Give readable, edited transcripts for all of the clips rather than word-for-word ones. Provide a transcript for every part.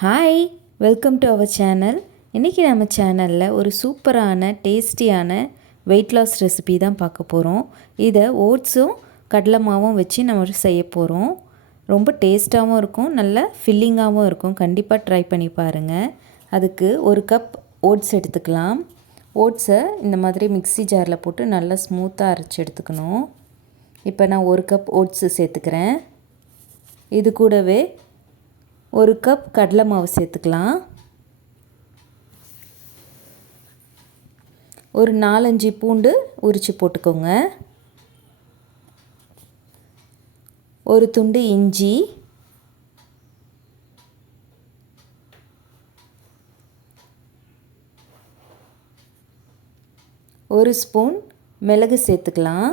Hi, welcome to our channel. இன்றைக்கி நம்ம சேனலில் ஒரு சூப்பரான டேஸ்டியான வெயிட் லாஸ் ரெசிபி தான் பார்க்க போகிறோம். இதை ஓட்ஸும் கடலை மாவும் வச்சு நம்ம செய்ய போகிறோம். ரொம்ப டேஸ்ட்டாகவும் இருக்கும், நல்ல ஃபில்லிங்காகவும் இருக்கும். கண்டிப்பாக ட்ரை பண்ணி பாருங்கள். அதுக்கு ஒரு கப் ஓட்ஸ் எடுத்துக்கலாம். ஓட்ஸை இந்த மாதிரி மிக்ஸி ஜாரில் போட்டு நல்லா ஸ்மூத்தாக அரைச்சி எடுத்துக்கணும். இப்போ நான் ஒரு கப் ஓட்ஸு சேர்த்துக்கிறேன். இது கூடவே ஒரு கப் கடலை மாவு சேர்த்துக்கலாம். ஒரு 4-5 பூண்டு உரித்து போட்டுக்கோங்க. ஒரு துண்டு இஞ்சி, ஒரு ஸ்பூன் மிளகு சேர்த்துக்கலாம்.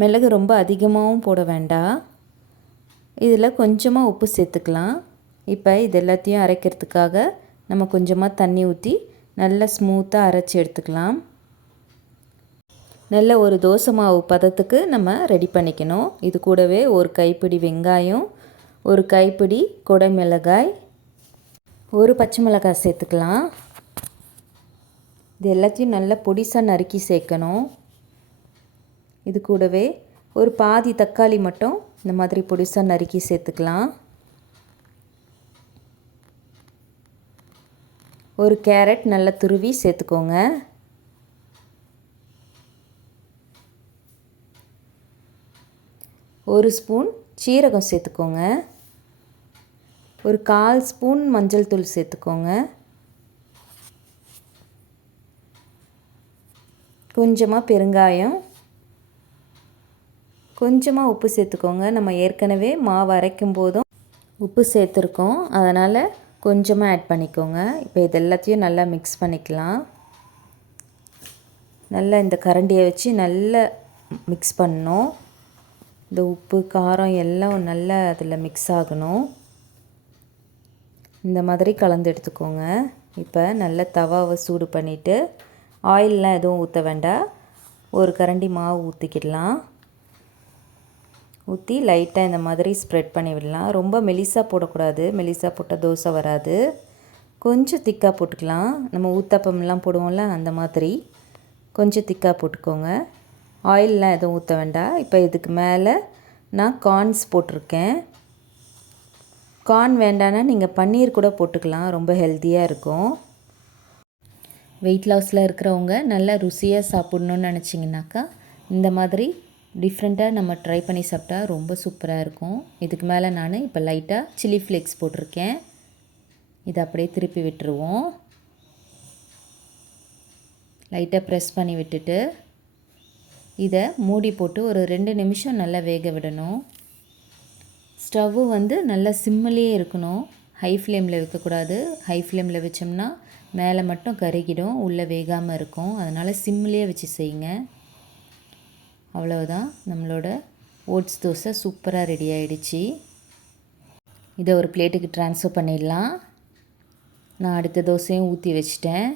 மிளகு ரொம்ப அதிகமாகவும் போட வேண்டாம். இதில் கொஞ்சமாக உப்பு சேர்த்துக்கலாம். இப்போ இது எல்லாத்தையும் அரைக்கிறதுக்காக நம்ம கொஞ்சமாக தண்ணி ஊற்றி நல்லா ஸ்மூத்தாக அரைச்சி எடுத்துக்கலாம். நல்ல ஒரு தோசை மாவு பதத்துக்கு நம்ம ரெடி பண்ணிக்கணும். இது கூடவே ஒரு கைப்பிடி வெங்காயம், ஒரு கைப்பிடி கொடை மிளகாய், ஒரு பச்சை மிளகாய் சேர்த்துக்கலாம். இது எல்லாத்தையும் நல்லா பொடிசாக நறுக்கி சேர்க்கணும். இது கூடவே ஒரு பாதி தக்காளி மட்டும் இந்த மாதிரி பொடிசாக நறுக்கி சேர்த்துக்கலாம். ஒரு கேரட் நல்லா துருவி சேர்த்துக்கோங்க. ஒரு ஸ்பூன் சீரகம் சேர்த்துக்கோங்க. ஒரு 1/4 ஸ்பூன் மஞ்சள் தூள் சேர்த்துக்கோங்க. கொஞ்சமாக பெருங்காயம், கொஞ்சமாக உப்பு சேர்த்துக்கோங்க. நம்ம ஏற்கனவே மாவு அரைக்கும் போதும் உப்பு சேர்த்துருக்கோம், அதனால் கொஞ்சமாக ஆட் பண்ணிக்கோங்க. இப்போ இது எல்லாத்தையும் நல்லா மிக்ஸ் பண்ணிக்கலாம். நல்லா இந்த கரண்டியை வச்சு நல்லா மிக்ஸ் பண்ணணும். இந்த உப்பு காரம் எல்லாம் நல்லா அதில் மிக்ஸ் ஆகணும். இந்த மாதிரி கலந்து எடுத்துக்கோங்க. இப்போ நல்லா தவாவை சூடு பண்ணிவிட்டு ஆயிலெலாம் எதுவும் ஊற்ற வேண்டாம். ஒரு கரண்டி மாவு ஊற்றிக்கிடலாம். ஊற்றி லைட்டாக இந்த மாதிரி ஸ்ப்ரெட் பண்ணி விடலாம். ரொம்ப மெலிசாக போடக்கூடாது, மெலிசாக போட்டால் தோசை வராது. கொஞ்சம் திக்காக போட்டுக்கலாம். நம்ம ஊத்தப்பம்லாம் போடுவோம்ல, அந்த மாதிரி கொஞ்சம் திக்காக போட்டுக்கோங்க. ஆயிலெலாம் எதுவும் ஊற்ற வேண்டாம். இப்போ இதுக்கு மேலே நான் கார்ன்ஸ் போட்டிருக்கேன். கார்ன் வேண்டான்னா நீங்கள் பன்னீர் கூட போட்டுக்கலாம், ரொம்ப ஹெல்த்தியாக இருக்கும். வெயிட் லாஸில் இருக்கிறவங்க நல்லா ருசியாக சாப்பிட்ணுன்னு நினச்சிங்கனாக்கா இந்த மாதிரி டிஃப்ரெண்ட்டாக நம்ம ட்ரை பண்ணி சாப்பிட்டா ரொம்ப சூப்பராக இருக்கும். இதுக்கு மேலே நான் இப்போ லைட்டாக சில்லி ஃப்ளேக்ஸ் போட்டிருக்கேன். இதை அப்படியே திருப்பி விட்டுருவோம். லைட்டாக ப்ரெஸ் பண்ணி விட்டுட்டு இதை மூடி போட்டு ஒரு 2 நிமிஷம் நல்லா வேக விடணும். ஸ்டவ்வு நல்லா சிம்மிலேயே இருக்கணும், ஹை ஃப்ளேமில் வைக்கக்கூடாது. ஹை ஃப்ளேமில் வச்சோம்னா மேலே மட்டும் கருகிடும், உள்ளே வேகாமல் இருக்கும். அதனால் சிம்மிலேயே வச்சு செய்யுங்க. அவ்வளவுதான், நம்மளோட ஓட்ஸ் தோசை சூப்பராக ரெடி ஆகிடுச்சு. இதை ஒரு பிளேட்டுக்கு ட்ரான்ஸ்ஃபர் பண்ணிடலாம். நான் அடுத்த தோசையும் ஊற்றி வச்சிட்டேன்.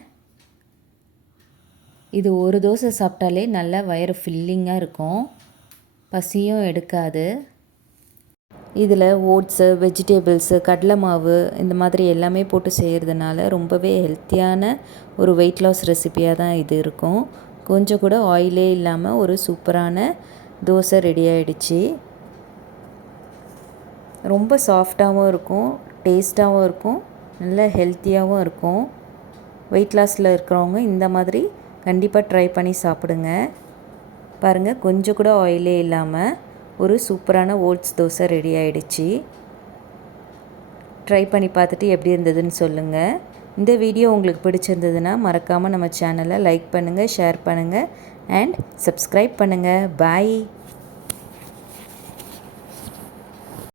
இது ஒரு தோசை சாப்பிட்டாலே நல்லா வயிறு ஃபில்லிங்காக இருக்கும், பசியும் எடுக்காது. இதில் ஓட்ஸு, வெஜிடேபிள்ஸு, கடலை மாவு இந்த மாதிரி எல்லாமே போட்டு செய்கிறதுனால ரொம்பவே ஹெல்த்தியான ஒரு வெயிட் லாஸ் ரெசிபியாக தான் இது இருக்கும். கொஞ்சம் கூட ஆயிலே இல்லாமல் ஒரு சூப்பரான தோசை ரெடி ஆகிடுச்சு. ரொம்ப சாஃப்டாகவும் இருக்கும், டேஸ்ட்டாகவும் இருக்கும், நல்ல ஹெல்த்தியாகவும் இருக்கும். வெயிட் லாஸில் இருக்கிறவங்க இந்த மாதிரி கண்டிப்பாக ட்ரை பண்ணி சாப்பிடுங்க. பாருங்கள், கொஞ்சம் கூட ஆயிலே இல்லாமல் ஒரு சூப்பரான ஓட்ஸ் தோசை ரெடி ஆகிடுச்சு. ட்ரை பண்ணி பார்த்துட்டு எப்படி இருந்ததுன்னு சொல்லுங்கள். இந்த வீடியோ உங்களுக்கு பிடிச்சிருந்ததுன்னா மறக்காமல் நம்ம சேனலை லைக் பண்ணுங்கள், ஷேர் பண்ணுங்கள் அண்ட் சப்ஸ்கிரைப் பண்ணுங்கள். பாய்.